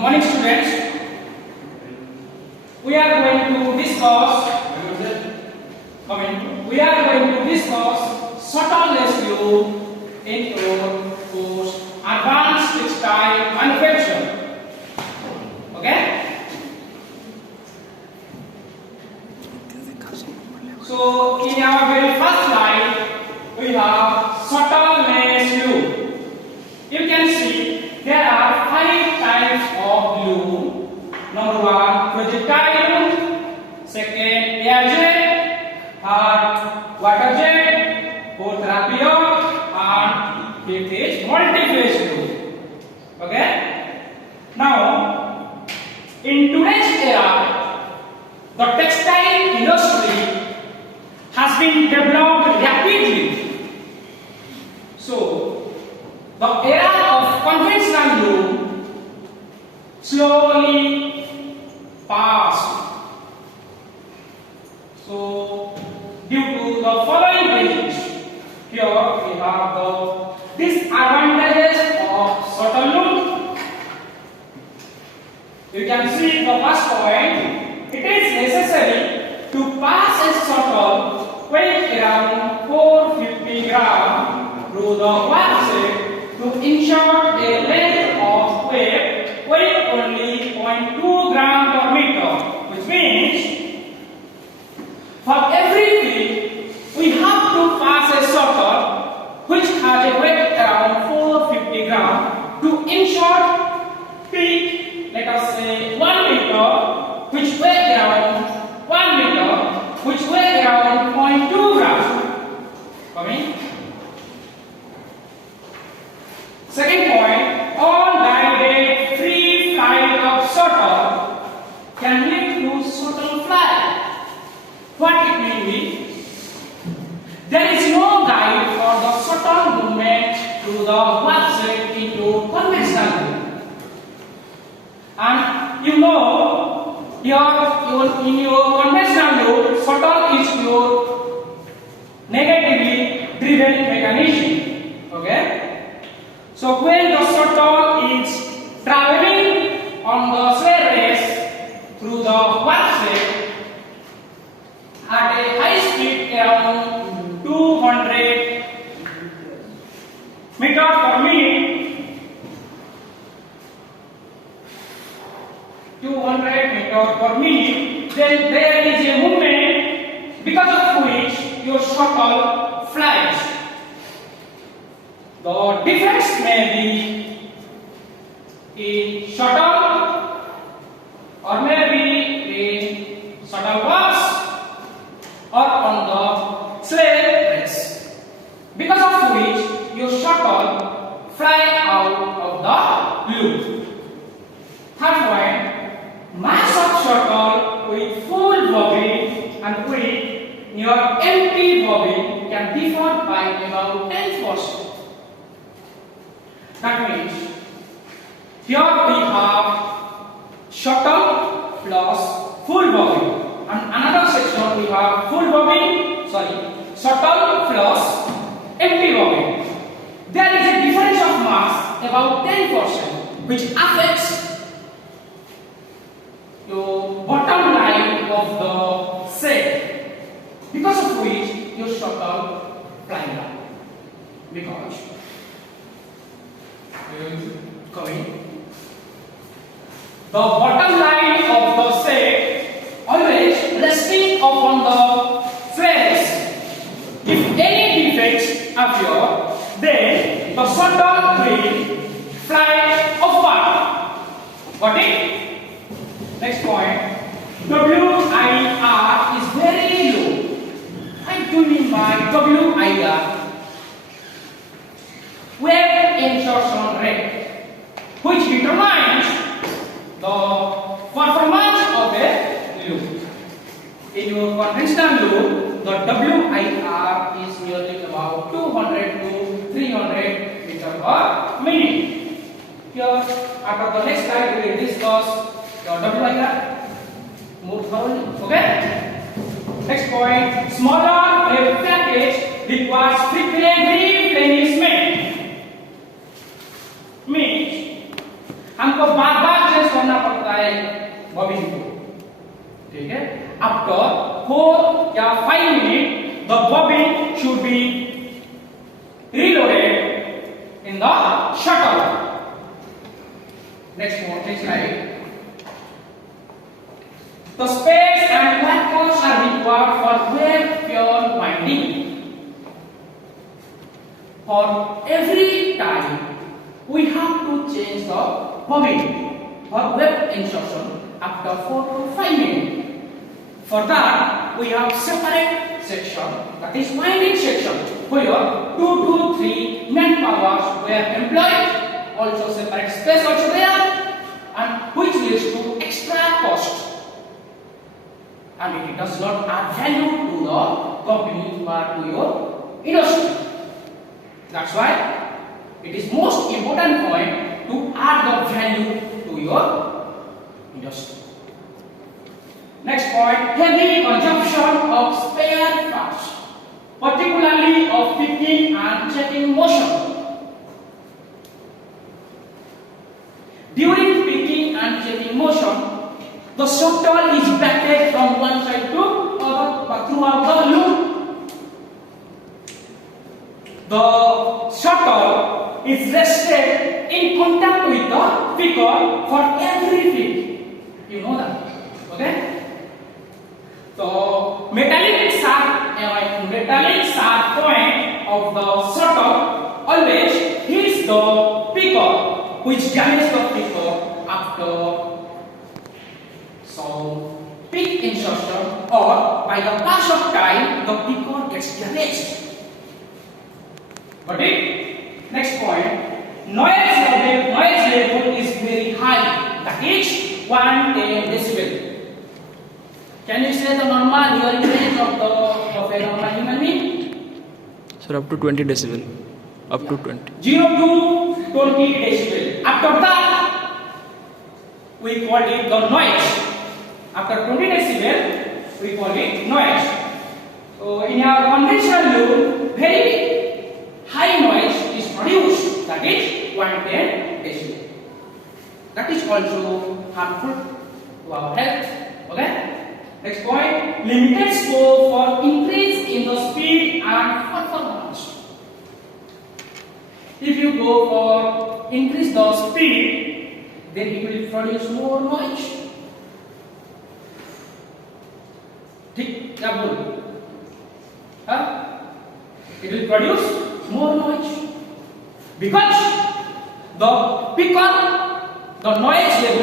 Morning students, we are going to discuss shortness loom in your course Advanced Textile Manufacture. Okay? So in our very first slide we have shortness loom. You can see there are 5 types of loom. Number 1, projectile loom. Second, air jet. Third, water jet. Fourth, rapier. And fifth is multi-phase loom. Okay? Now, in today's era, the textile industry has been developed rapidly. So, the era of conventional loom slowly passed. So, due to the following reasons, here we have the disadvantages of shuttle loom. You can see the first point. It is necessary to pass a shuttle weighing around 450 grams through the workshop to ensure a length of wave weighing only 0.2 gram per meter, which means for every feet we have to pass a shuttle which has a weight around 450 gram to ensure feet, let us say 1 meter, which weigh around 1 meter, which weigh around 0.2 grams. Coming. Second point, unguided free flight of shuttle can lead to shuttle flight. What it may be? There is no guide for the shuttle movement through the workshop into conventional loom. And you know, in your conventional loom, shuttle is your negatively driven mechanism. Okay? So when the shuttle is traveling on the sled race through the workshop at a high speed around 200 meters per minute, 200 meters per minute, then there is a movement because of which your shuttle flies. The defects may be in shuttle or maybe in shuttle box or on the sled race, because of which your shuttle fly out of the loop. Third point, mass of shuttle with full bobbin and with your empty bobbin can differ by about 10%. That means here we have shuttle plus full bobbin, and another section we have shuttle plus empty bobbin. There is a difference of mass about 10%, which affects your bottom line of the set, because of which your shuttle flying down. Because coming. The bottom line of the set always resting upon the threads. If any defects appear, then the shuttle will fly upward. Got it? Next point. WIR is very low. What do you mean by WIR? Wave insertion rate, which determines the performance of a loom. In your conventional loom, the WIR is nearly about 200 to 300 meters per minute. Here, after the next slide, we will discuss the WIR more thoroughly. Okay? Next point, smaller wave package requires frequent replenishment. Means हमको बार-बार change है bobbin को, ठीक है। After 4 या 5 minute the bobbin should be reloaded in the shuttle. Next slide. The space and black costs are required for wave pure winding. For every time we have to change the bobbin for wave insertion after 4 to 5 minutes. For that we have separate section, that is winding section, where 2 to 3 manpowers were employed. Also separate space also there, and which leads to extra cost. And it does not add value to the company or to your industry. That's why it is most important point to add the value to your industry. Next point, heavy consumption of spare parts, particularly of picking and checking motion. During picking and checking motion, the shuttle is backed from one side to other throughout the loop. The shuttle is rested in contact with the picker for every feet. You know that, okay? So metallic sharp point of the shuttle always hits the picker, which damages the picker after pick insertion, or by the pass of time the picker gets damaged. Got it? Next point, noise level is very high, that is 110 decibel. Can you say the normal hearing range of a normal human being? Sir, up to 20 decibel. Up to 20. 0 to 20 decibel. After that, we call it the noise. After 20 decibel, we call it noise. So in our conventional loop, very high noise is produced, that is 110 decibel. That is also harmful to our health. Okay? Next point, limited scope for increase in the speed and performance. If you go for increase the speed, then it will produce more noise. ठीक क्या बोल? हाँ? It will produce more noise because the noise level